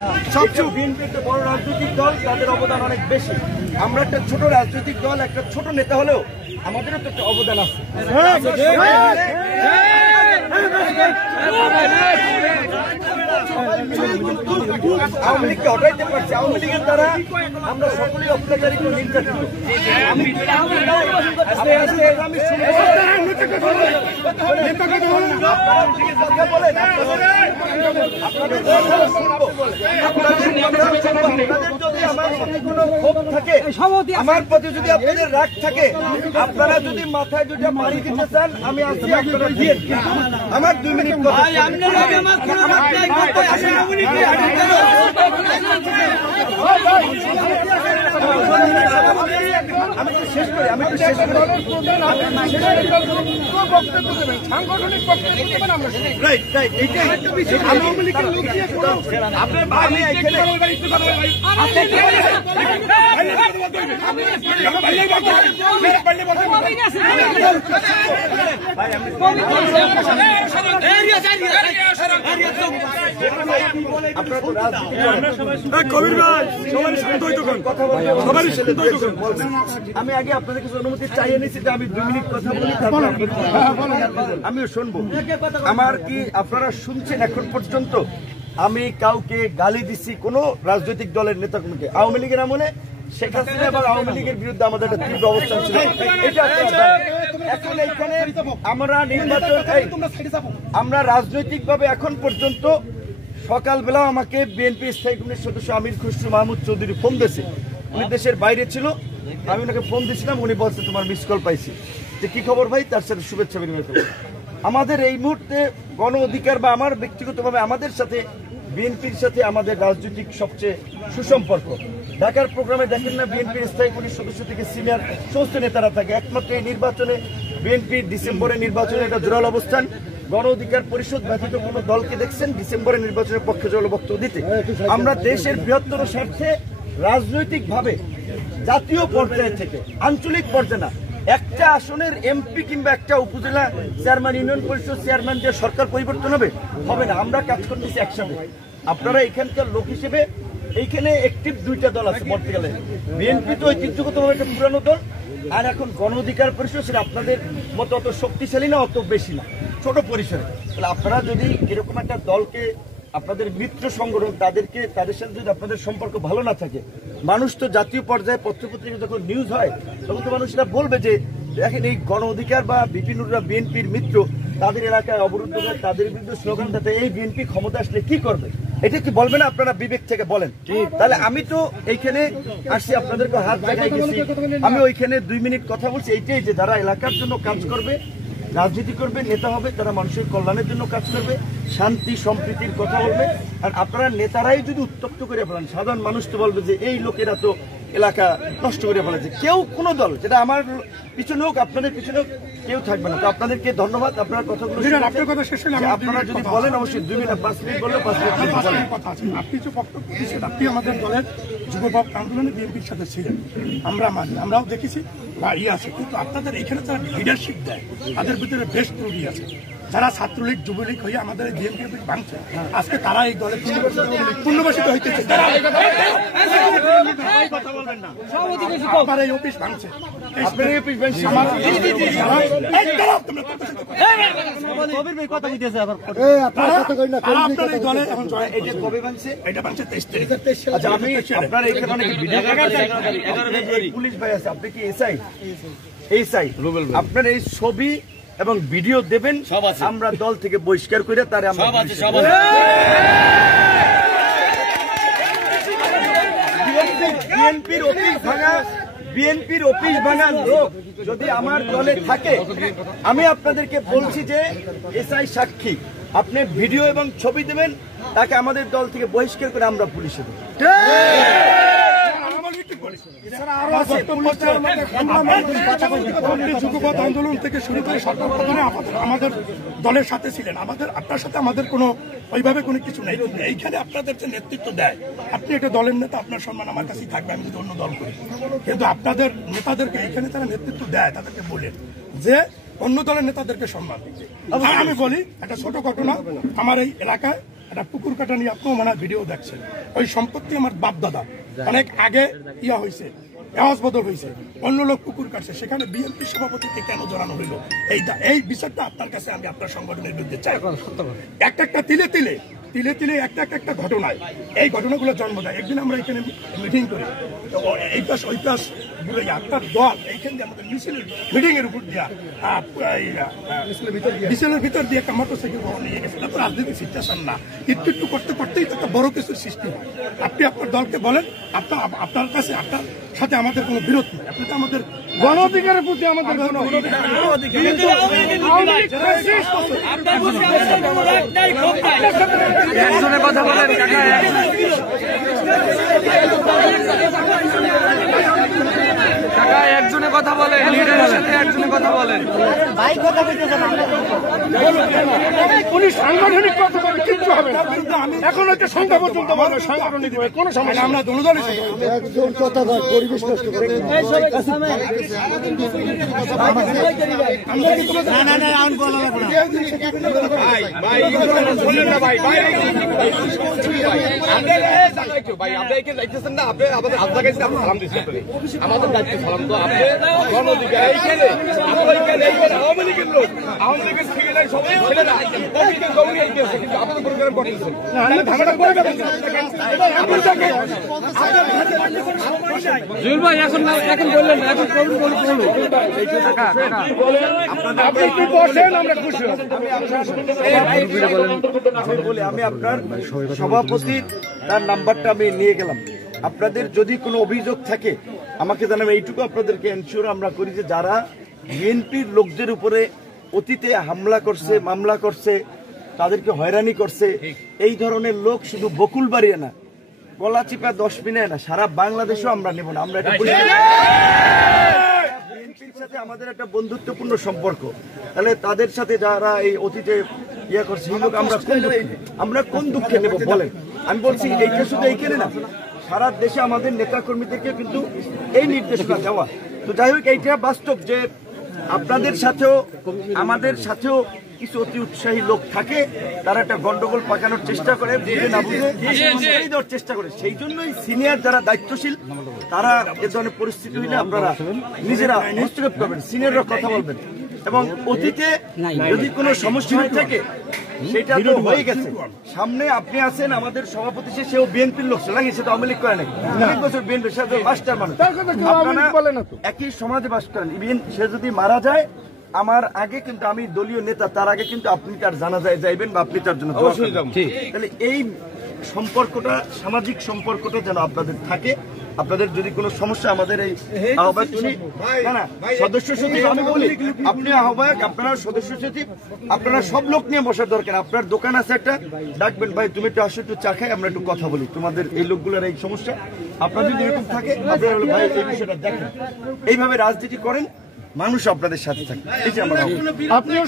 সবচেয়ে বিএনপি একটা বড় রাজনৈতিক দল, তাদের অবদান অনেক বেশি। আমরা একটা ছোট রাজনৈতিক দল, একটা ছোট নেতা হলেও আমাদেরও তো একটা অবদান আছে। আওয়ামী লীগকে হটাইতে পারছে, আওয়ামী লীগের দ্বারা আমরা সকলেই অত্যাচারিত, নির্যাতিত। আমার প্রতি যদি আপনাদের রাগ থাকে, আপনারা যদি মাথায় দুটা বাড়ি দিতে চান, আমি আছি, আপনারা দিয়ে। আমার 2 মিনিট কথা। আমি তো শেষ করি, আমি তো শেষ করি। সাংগঠনিক আমি আগে আপনাদের কাছে অনুমতি চাইয়ে নিচ্ছি যে আমি 2 মিনিট কথা বলি, আমিও শুনবো। আমার কি আপনারা শুনছেন এখন পর্যন্ত আমি কাউকে গালি দিচ্ছি কোন রাজনৈতিক দলের নেতা? কোনকে আওয়ামী লীগের আমলে শেখ হাসিনা এবং আওয়ামী লীগের বিরুদ্ধে আমাদের একটা তীব্র অবস্থান ছিল। এটা এখন এইখানে আমরা নির্বাচন, আমরা রাজনৈতিক ভাবে এখন পর্যন্ত সকালবেলা আমাকে বিএনপি স্থায়ী কমিটির সদস্য আমির খসরু মাহমুদ চৌধুরী ফোন দিয়েছে। উনি দেশের বাইরে ছিল, আমি ওনাকে ফোন দিয়েছিলাম, উনি বলছে তোমার মিস কল পাইছি, যে কি খবর ভাই, তার সাথে শুভেচ্ছা বিনিময় করবো। আমাদের এই মুহূর্তে গণ অধিকার বা আমার ব্যক্তিগতভাবে আমাদের সাথে বিএনপির সাথে আমাদের রাজনৈতিক সবচেয়ে সুসম্পর্ক। ঢাকার প্রোগ্রামে দেখেন না, বিএনপির স্থায়ী কমিটির সদস্য থেকে সিনিয়র সমস্ত নেতারা থাকে। একমাত্র এই নির্বাচনে বিএনপির ডিসেম্বরের নির্বাচনে এটা জোরাল অবস্থান। গণ অধিকার পরিষদ ব্যতীত কোন দলকে দেখছেন ডিসেম্বরের নির্বাচনের পক্ষে জোরালো বক্তব্য দিতে? আমরা দেশের বৃহত্তর স্বার্থে রাজনৈতিকভাবে জাতীয় পর্যায়ে থেকে আঞ্চলিক পর্যায়ে না, একটা আসনের এমপি কিংবা একটা উপজেলা চেয়ারম্যান, ইউনিয়ন পরিষদ চেয়ারম্যান যে সরকার পরিবর্তন হবে না। আমরা কাজ করতেছি একসাথে। আপনারা এখানকার লোক হিসেবে এইখানে একটিভ 2টা দল আছে পর্তুগালে। বিএনপি তো ঐতিহ্যগতভাবে একটা পুরানো দল, আর এখন গণ অধিকার পরিষদ সেটা আপনাদের মতো অত শক্তিশালী না, অত বেশি না, ছোট পরিসরে। তাহলে আপনারা যদি এরকম একটা দলকে, আপনাদের মিত্র সংগঠন, তাদের সাথে যদি আপনাদের সম্পর্ক ভালো না থাকে, মানুষ তো জাতীয় পর্যায়ে পত্রপত্রিকা যখন নিউজ হয় তখন তো মানুষরা বলবে যে দেখেন এই গণ অধিকার বা বিপিনুররা বিএনপির মিত্র, তাদের এলাকায় অবরুদ্ধ হয়, তাদের বিরুদ্ধে স্লোগান দিতে, এই বিএনপি ক্ষমতা আসলে কি করবে? এটা কি বলবে না? আপনারা বিবেক থেকে বলেন। তাহলে আমি তো এইখানে আসছি, আপনাদেরকে হাত জায়গায় গেছি, আমি ওইখানে 2 মিনিট কথা বলছি এইটাই, যে যারা এলাকার জন্য কাজ করবে, রাজনীতি করবে, নেতা হবে, তারা মানুষের কল্যাণের জন্য কাজ করবে, শান্তি সম্প্রীতির কথা বলবে। আর আপনারা নেতারাই যদি উত্তপ্ত করে ফেলেন, সাধারণ মানুষ তো বলবে যে এই লোকেরা তো এলাকা নষ্ট করে ফেলেছে। কেউ কোনো দল, যেটা আমার পিছনে হোক আপনাদের পিছনে হোক, কেউ থাকবে না। তো আপনাদেরকে ধন্যবাদ, আপনার কথাগুলো আপনারা যদি বলেন অবশ্যই 2 মিনিট 5 মিনিট বললে 5 মিনিট কথা আছে। আপনি যে বক্তব্য দিয়েছেন, আপনি আমাদের দলের যুবপক আন্দোলনে বিএনপির সাথে ছিলেন, আমরা মানি, আমরাও দেখেছি বা আছে। কিন্তু আপনাদের এখানে যারা লিডারশিপ দেয় তাদের ভিতরে বেশ ত্রুটি আছে। যারা ছাত্রলীগ যুবলীগ হয়ে আমাদের এই বিএনপি ভাঙছে, আজকে তারা এই দলে পুনর্বাসিত হইতেছে, আমার এই অফিস ভাঙছে। পুলিশ ভাই আছে, আপনি কি এসআই? আপনার এই ছবি এবং ভিডিও দেবেন, আমরা দল থেকে বহিষ্কার করে তারে আমরা বিএনপির অফিস ভাঙার লোক যদি আমার দলে থাকে, আমি আপনাদেরকে বলছি যে এসআই সাক্ষী, আপনি ভিডিও এবং ছবি দেবেন, তাকে আমাদের দল থেকে বহিষ্কার করে আমরা পুলিশে দেব। যুগপৎ আন্দোলন থেকে শুরু করে সরকার পতনে আমাদের দলের সাথে ছিলেন, আপনার সাথে আমাদের কোনো ওইভাবে কোনো কিছু নেই। এইখানে আপনাদের যে নেতৃত্ব দেয়, আপনি একটা দলের নেতা, আপনার সম্মান আমার কাছেই থাকবে, আমি যদি অন্য দল করি। কিন্তু আপনাদের নেতাদেরকে এইখানে যারা নেতৃত্ব দেয় তাদেরকে বলেন যে অন্য দলের নেতাদেরকে সম্মান দিতে। আমি বলি একটা ছোট ঘটনা, আমার এই এলাকায় একটা পুকুর কাটা নিয়ে আপনিও মনে হয় ভিডিও দেখছেন। ওই সম্পত্তি আমার বাপ দাদা অনেক আগে ইয়া হয়েছে, আওয়াজ বদল হয়েছে, অন্য লোক পুকুর কাটছে, সেখানে বিএনপি সভাপতিকে কেন জড়ানো হইলো? এই বিষয়টা আপনার কাছে আমি আপনার সংগঠনের বিরুদ্ধে চাই। একটা তিলে তিলে একটা ঘটনায় এই ঘটনাগুলো জন্ম দেয়। একদিন আমরা এখানে মিটিং করি, এই পাশ ওই পাশ ঘুরে আপনার দল এইখান দিয়ে আমাদের মিটিং এর উপর দিয়া মিছিলের ভিতর দিয়ে একটা মোটরসাইকেল নিয়ে গেছে। তারপর রাজনীতি সিচুয়েশন না, একটু করতে করতেই একটা বড় কিছুর সৃষ্টি হয়। আপনি আপনার দলকে বলেন, আপনার কাছে আপনার সাথে আমাদের কোনো বিরোধ নেই, আপনি তো আমাদের গণ অধিকারের প্রতি আমাদের একজনের কথা বলেন, কাকা একজনের কথা বলেন, লিডারের সাথে একজনের কথা বলেন। উনি সাংগঠনিক কথা বলে কিচ্ছু হবে না, এখন হয়তো সংখ্যা পর্যন্ত বলবে সাংগঠনিক কোনো সমস্যা, আমরা দলদলই একজন কথা বল, পরিবেশ নষ্ট করে আমাদের দায়িত্ব সালাম তো আপনি গণঅধিকার এইখানে আওয়ামী লীগের লোক, আওয়ামী লীগের ছেলেরা সবাই ছেলেরা কিন্তু আপনাদের পরিবারের বটেছেন জুয়েল ভাই এখন বললেন না, এখন আমি আপনার সভাপতি তার নাম্বারটা আমি নিয়ে গেলাম। আপনাদের যদি কোনো অভিযোগ থাকে আমাকে জানাবেন। এইটুকু আপনাদেরকে এনশিওর আমরা করি যে যারা বিএনপির লোকদের উপরে অতীতে হামলা করছে, মামলা করছে, তাদেরকে হয়রানি করছে, এই ধরনের লোক শুধু বকুলবাড়িয়া না, গলাচিপা 10 মিনিট না, সারা বাংলাদেশেও আমরা নেব না। আমরা এটা বিএনপির সাথে আমাদের একটা বন্ধুত্বপূর্ণ সম্পর্ক, তাহলে তাদের সাথে যারা এই অতীতে ইয়ে করছে এই লোক আমরা কোন দুঃখে নেব বলেন? আমি বলছি এইটা শুধু এইখানে না, সারা দেশে আমাদের নেতা কর্মীদেরকে কিন্তু এই নির্দেশনা দেওয়া। তো যাই হোক, এইটা বাস্তব যে আপনাদের সাথেও আমাদের সাথেও কিছু অতি উৎসাহী লোক থাকে, তারা একটা গন্ডগোল পাকানোর চেষ্টা করে, বুঝে না বুঝে দেওয়ার চেষ্টা করে। সেই জন্যই সিনিয়র যারা দায়িত্বশীল তারা এ ধরনের পরিস্থিতি হইলে আপনারা নিজেরা হস্তক্ষেপ করবেন, সিনিয়ররা কথা বলবেন। এবং অতীতে যদি কোনো সমস্যা হয়ে থাকে সেটা তো হয়ে গেছে, সামনে আপনি আছেন আমাদের সভাপতি, সেও বিএনপির লোক ছিল, সে তো আওয়ামী লীগ করে নাকি, অনেক বছর বিএনপির সাথে মাস্টার মানুষ, আপনারা একই সমাজে বাস করেন। ইভেন সে যদি মারা যায় আমার আগে কিন্তু আমি দলীয় নেতা, তার আগে কিন্তু আপনি তার জানাজায় যাইবেন বা আপনি তার জন্য দোয়া করবেন। তাহলে এই সম্পর্কটা, সামাজিক সম্পর্কটা যেন আপনাদের থাকে। আপনাদের যদি কোনো সমস্যা আমাদের এই আহ্বায়ক না সদস্য সচিব, আমি বলি আপনি আহ্বায়ক, আপনারা সদস্য সচিব, আপনারা সব লোক নিয়ে বসার দরকার। আপনার দোকান আছে একটা, ডাকবেন ভাই তুমি একটু আসো, একটু চা খাই, আমরা একটু কথা বলি, তোমাদের এই লোকগুলোর এই সমস্যা। আপনার যদি এরকম থাকে আপনারা ভাই এই বিষয়টা দেখেন, এইভাবে রাজনীতি করেন, মানুষ আপনাদের সাথে থাকে। এই যে আমরা আপনিও